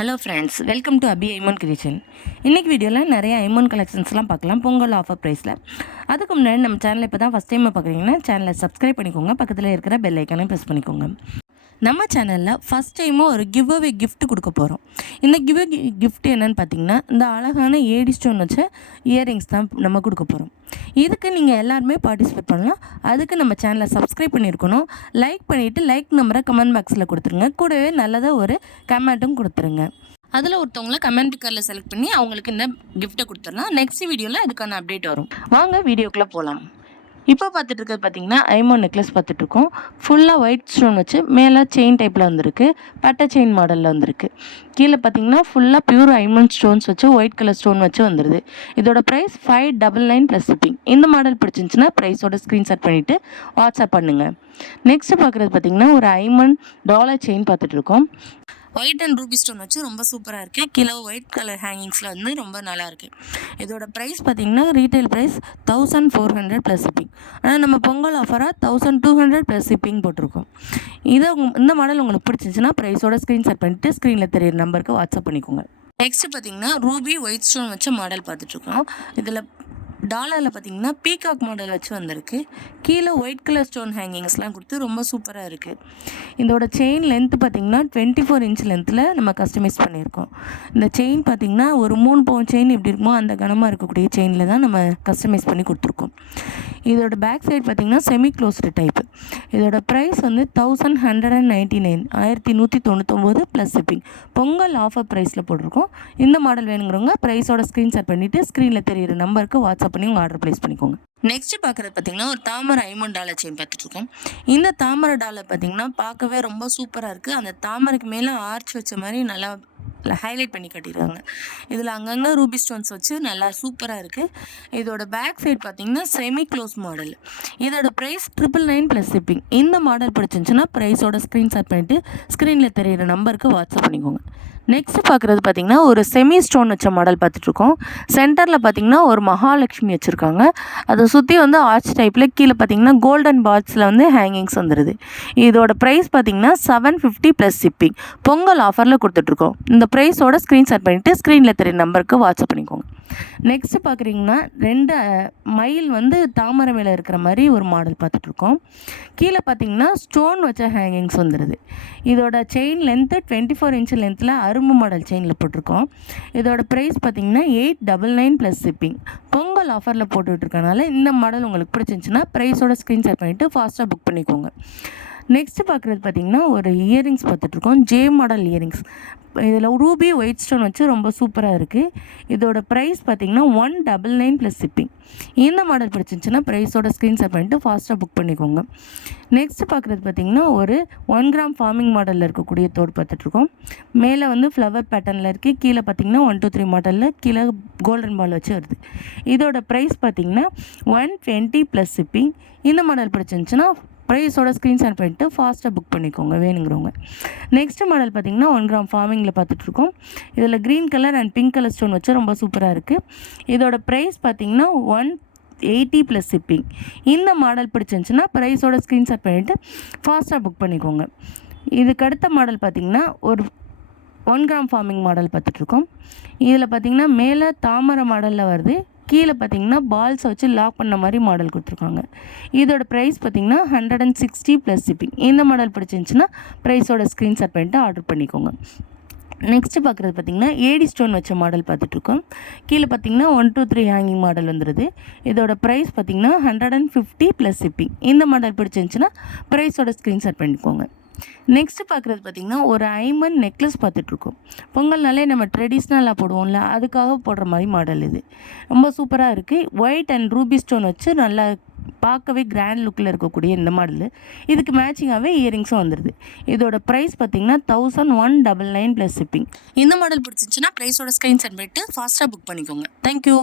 Hello friends, welcome to Abhi Aimon creation. இன்றைக்கி வீடியோவில் நிறைய ஐமோன் கலெக்ஷன்ஸ்லாம் பார்க்கலாம் பொங்கல் ஆஃபர் ப்ரைஸில். அதுக்கு முன்னாடி நம்ம சேனலை இப்போ தான் ஃபஸ்ட் டைம் பார்க்குறீங்கன்னா சேனலை சப்ஸ்கிரைப் பண்ணிக்கோங்க, பக்கத்தில் இருக்கிற பெல் ஐக்கானையும் ப்ரெஸ் பண்ணிக்கோங்க. நம்ம சேனலில் ஃபஸ்ட் டைமும் ஒரு கிவ் அவே கிஃப்ட் கொடுக்க போகிறோம். இந்த கிவ் அவே கிஃப்ட் என்னென்னு பார்த்தீங்கன்னா, இந்த அழகான ஏடி ஸ்டோன் வச்ச இயரிங்ஸ் தான் நம்ம கொடுக்க போகிறோம். இதுக்கு நீங்கள் எல்லாருமே பார்ட்டிசிபேட் பண்ணலாம். அதுக்கு நம்ம சேனலை சப்ஸ்கிரைப் பண்ணியிருக்கணும், லைக் பண்ணிவிட்டு லைக் நம்பரை கமெண்ட் பாக்ஸில் கொடுத்துருங்க. கூடவே நல்லதாக ஒரு கமெண்ட்டும் கொடுத்துருங்க. அதில் ஒருத்தவங்கள கமெண்ட் கார்டில் செலக்ட் பண்ணி அவங்களுக்கு இந்த கிஃப்ட்டை கொடுத்துடலாம். நெக்ஸ்ட் வீடியோவில் அதுக்கான அப்டேட் வரும். வாங்க வீடியோக்குள்ளே போகலாம். இப்போ பார்த்துட்டு இருக்கிறது பார்த்தீங்கன்னா ஐமோன் நெக்லஸ் பார்த்துட்ருக்கோம். ஃபுல்லாக ஒயிட் ஸ்டோன் வச்சு மேலே செயின் டைப்பில் வந்திருக்கு, பட்டை செயின் மாடலில் வந்திருக்கு. கீழே பார்த்தீங்கன்னா ஃபுல்லாக பியூர் ஐமோன் ஸ்டோன்ஸ் வச்சு ஒயிட் கலர் ஸ்டோன் வச்சு வந்துடுது. இதோட ப்ரைஸ் 599 ப்ளஸ் ஷிப்பிங். இந்த மாடல் பிடிச்சிருந்துச்சுன்னா ப்ரைஸோட ஸ்க்ரீன்ஷாட் பண்ணிவிட்டு வாட்ஸ்அப் பண்ணுங்கள். நெக்ஸ்ட்டு பார்க்குறது பார்த்தீங்கன்னா ஒரு ஐமோன் டாலர் செயின் பார்த்துட்ருக்கோம். ஒயிட் அண்ட் ரூபி ஸ்டோன் வச்சு ரொம்ப சூப்பராக இருக்குது. கீழே ஒயிட் கலர் ஹேங்கிங்ஸில் வந்து ரொம்ப நல்லாயிருக்கு. இதோட ப்ரைஸ் பார்த்திங்கன்னா ரீட்டைல் ப்ரைஸ் 1400 ப்ளஸ் ஷிப்பிங். ஆனால் நம்ம பொங்கல் ஆஃபராக 1200 ப்ளஸ் ஷிப்பிங் போட்டிருக்கோம். இந்த மாடல் உங்களுக்கு பிடிச்சிருந்துச்சுன்னா ப்ரைஸோட ஸ்க்ரீன்ஷாட் பண்ணிவிட்டு ஸ்க்ரீனில் தெரியிற நம்பருக்கு வாட்ஸ்அப் பண்ணிக்கோங்க. நெக்ஸ்ட்டு பார்த்திங்கன்னா ரூபி ஒயிட் ஸ்டோன் வச்ச மாடல் பார்த்துட்ருக்கோம். இதில் டாலரில் பார்த்திங்கன்னா பீகாக் மாடல் வச்சு வந்திருக்கு. கீழே ஒயிட் கலர் ஸ்டோன் ஹேங்கிங்ஸ்லாம் கொடுத்து ரொம்ப சூப்பராக இருக்குது. இதோட செயின் லென்த்து பார்த்திங்கன்னா 24 இன்ச் லென்த்தில் நம்ம கஸ்டமைஸ் பண்ணியிருக்கோம். இந்த செயின் பார்த்திங்கன்னா ஒரு 3 பவுன் செயின் எப்படி இருக்குமோ அந்த கனமாக இருக்கக்கூடிய செயினில் தான் நம்ம கஸ்டமைஸ் பண்ணி கொடுத்துருக்கோம். இதோட பேக் சைடு பார்த்திங்கன்னா செமி க்ளோஸ்டு டைப்பு. இதோட ப்ரைஸ் வந்து 1199 1199 ப்ளஸ் ஷிப்பிங். பொங்கல் ஆஃபர் ப்ரைஸில் போட்டிருக்கோம். இந்த மாடல் வேணுங்கிறவங்க ப்ரைஸோட ஸ்க்ரீன்ஷாட் பண்ணிவிட்டு ஸ்க்ரீனில் தெரியிற நம்பருக்கு வாட்ஸ்அப் பண்ணி உங்கள் ஆர்டர் ப்ளேஸ் பண்ணிக்கோங்க. நெக்ஸ்ட் பார்க்குறது பார்த்திங்கன்னா ஒரு தாமரை ஐமோன் டாலர் செயின் பார்த்துட்ருக்கோம். இந்த தாமரை டாலர் பார்த்திங்கன்னா பார்க்கவே ரொம்ப சூப்பராக இருக்குது. அந்த தாமரைக்கு மேலே ஆர்ச் வச்ச மாதிரி நல்லா ஹைலைட் பண்ணி கட்டியிருக்காங்க. இதில் அங்கங்கே ரூபி ஸ்டோன்ஸ் வச்சு நல்லா சூப்பராக இருக்குது. இதோட பேக் சைடு பார்த்திங்கன்னா செமி க்ளோஸ் மாடல். இதோட ப்ரைஸ் 999 ப்ளஸ் ஷிப்பிங். இந்த மாடல் பிடிச்சிருந்துச்சுன்னா ப்ரைஸோட ஸ்க்ரீன்ஷாட் பண்ணிவிட்டு ஸ்க்ரீனில் தெரியிற நம்பருக்கு வாட்ஸ்அப் பண்ணிக்கோங்க. நெக்ஸ்ட்டு பார்க்குறது பார்த்திங்கன்னா ஒரு செமி ஸ்டோன் வச்ச மாடல் பார்த்துட்ருக்கோம். சென்டரில் பார்த்திங்கன்னா ஒரு மகாலட்சுமி வச்சுருக்காங்க. அதை சுற்றி வந்து ஆர்ச் டைப்பில் கீழே பார்த்திங்கன்னா கோல்டன் பாட்ஸில் வந்து ஹேங்கிங்ஸ் வந்துடுது. இதோட ப்ரைஸ் பார்த்திங்கன்னா 750 ப்ளஸ் ஷிப்பிங். பொங்கல் ஆஃபரில் கொடுத்துட்ருக்கோம். இந்த ப்ரைஸோட ஸ்க்ரீன்ஷாட் பண்ணிவிட்டு ஸ்க்ரீனில் தெரிய நம்பருக்கு வாட்ஸ்அப் பண்ணிக்கோங்க. நெக்ஸ்ட்டு பார்க்குறீங்கன்னா 2 மயில் வந்து தாமரை மேலே இருக்கிற மாதிரி ஒரு மாடல் பார்த்துட்ருக்கோம். கீழே பார்த்திங்கன்னா ஸ்டோன் வச்ச ஹேங்கிங்ஸ் வந்துடுது. இதோட செயின் லென்த்து 24 இன்ச் லென்த்தில் அரும்பு மாடல் செயினில் போட்டிருக்கோம். இதோட ப்ரைஸ் பார்த்திங்கன்னா 899 ப்ளஸ் ஷிப்பிங். பொங்கல் ஆஃபரில் போட்டுட்ருக்கனால இந்த மாடல் உங்களுக்கு பிடிச்சிருந்துச்சுன்னா ப்ரைஸோட ஸ்க்ரீன்ஷாட் பண்ணிவிட்டு ஃபாஸ்ட்டாக புக் பண்ணிக்கோங்க. நெக்ஸ்ட்டு பார்க்குறது பார்த்திங்கன்னா ஒரு இயரிங்ஸ் பார்த்துட்ருக்கோம். J model earrings. இதில் ரூபி ஒயிட் ஸ்டோன் வச்சு ரொம்ப சூப்பராக இருக்குது. இதோட ப்ரைஸ் பார்த்திங்கன்னா 199 ப்ளஸ் ஷிப்பிங். இந்த மாடல் பிடிச்சிருந்துச்சுன்னா ப்ரைஸோட ஸ்க்ரீன்ஷாட் பண்ணிட்டு ஃபாஸ்ட்டாக புக் பண்ணிக்கோங்க. நெக்ஸ்ட்டு பார்க்குறது பார்த்திங்கன்னா ஒரு 1 கிராம் ஃபார்மிங் மாடலில் இருக்கக்கூடிய தோடு பார்த்துட்ருக்கோம். மேலே வந்து ஃப்ளவர் பேட்டர்னில் இருக்குது. கீழே பார்த்திங்கன்னா 1 2 3 மாடலில் கீழே கோல்டன் பால் வச்சு வருது. இதோட ப்ரைஸ் பார்த்திங்கன்னா 120 ப்ளஸ் ஷிப்பிங். இந்த மாடல் பிடிச்சிருந்துச்சுன்னா ப்ரைஸோட ஸ்க்ரீன்ஷாட் பண்ணிட்டு ஃபாஸ்ட்டாக புக் பண்ணிக்கோங்க வேணுங்கிறவங்க. நெக்ஸ்ட் மாடல் பார்த்திங்கன்னா 1 கிராம் ஃபார்மிங்கில் பார்த்துட்ருக்கோம். இதில் green colour and pink colour stone வச்சு ரொம்ப சூப்பராக இருக்குது. இதோட ப்ரைஸ் பார்த்திங்கன்னா 180 ப்ளஸ் ஷிப்பிங். இந்த மாடல் பிடிச்சிருந்துச்சுன்னா ப்ரைஸோட ஸ்க்ரீன்ஷாட் பண்ணிவிட்டு ஃபாஸ்ட்டாக புக் பண்ணிக்கோங்க. இதுக்கு அடுத்த மாடல் பார்த்திங்கன்னா ஒரு 1 கிராம் ஃபார்மிங் மாடல் பார்த்துட்ருக்கோம். இதில் பார்த்திங்கன்னா மேலே தாமரை மாடலில் வருது. கீழே பார்த்திங்கன்னா பால்ஸை வச்சு லாக் பண்ண மாதிரி மாடல் கொடுத்துருக்காங்க. இதோட ப்ரைஸ் பார்த்திங்கன்னா 160 ப்ளஸ் ஷிப்பிங். இந்த மாடல் பிடிச்சிருந்துச்சுன்னா ப்ரைஸோட ஸ்க்ரீன்ஷாட் பண்ணிட்டு ஆர்டர் பண்ணிக்கோங்க. நெக்ஸ்ட்டு பார்க்குறது பார்த்திங்கன்னா ஏடி ஸ்டோன் வச்ச மாடல் பார்த்துட்ருக்கோம். கீழே பார்த்திங்கன்னா 1 2 3 ஹேங்கிங் மாடல் வந்துடுது. இதோட ப்ரைஸ் பார்த்திங்கன்னா 150 ப்ளஸ் ஷிப்பிங். இந்த மாடல் பிடிச்சிருந்துச்சுன்னா ப்ரைஸோட ஸ்க்ரீன்ஷாட் பண்ணிக்கோங்க. நெக்ஸ்ட்டு பார்க்குறது பார்த்திங்கன்னா ஒரு ஐமன் நெக்லஸ் பார்த்துட்ருக்கோம். பொங்கல்னாலே நம்ம ட்ரெடிஷ்னலாக போடுவோம்ல, அதுக்காக போடுற மாதிரி மாடல் இது. ரொம்ப சூப்பராக இருக்குது. ஒயிட் அண்ட் ரூபி ஸ்டோன் வச்சு நல்லா பார்க்கவே கிராண்ட் லுக்கில் இருக்கக்கூடிய இந்த மாடலு. இதுக்கு மேட்சிங்காகவே இயரிங்ஸும் வந்துடுது. இதோட ப்ரைஸ் பார்த்திங்கன்னா 1199 ப்ளஸ் ஷிப்பிங். இந்த மாடல் பிடிச்சிருந்துச்சுன்னா ப்ரைஸோட ஸ்க்ரீன்ஷாட் பண்ணிட்டு ஃபாஸ்ட்டாக புக் பண்ணிக்கோங்க. தேங்க்யூ.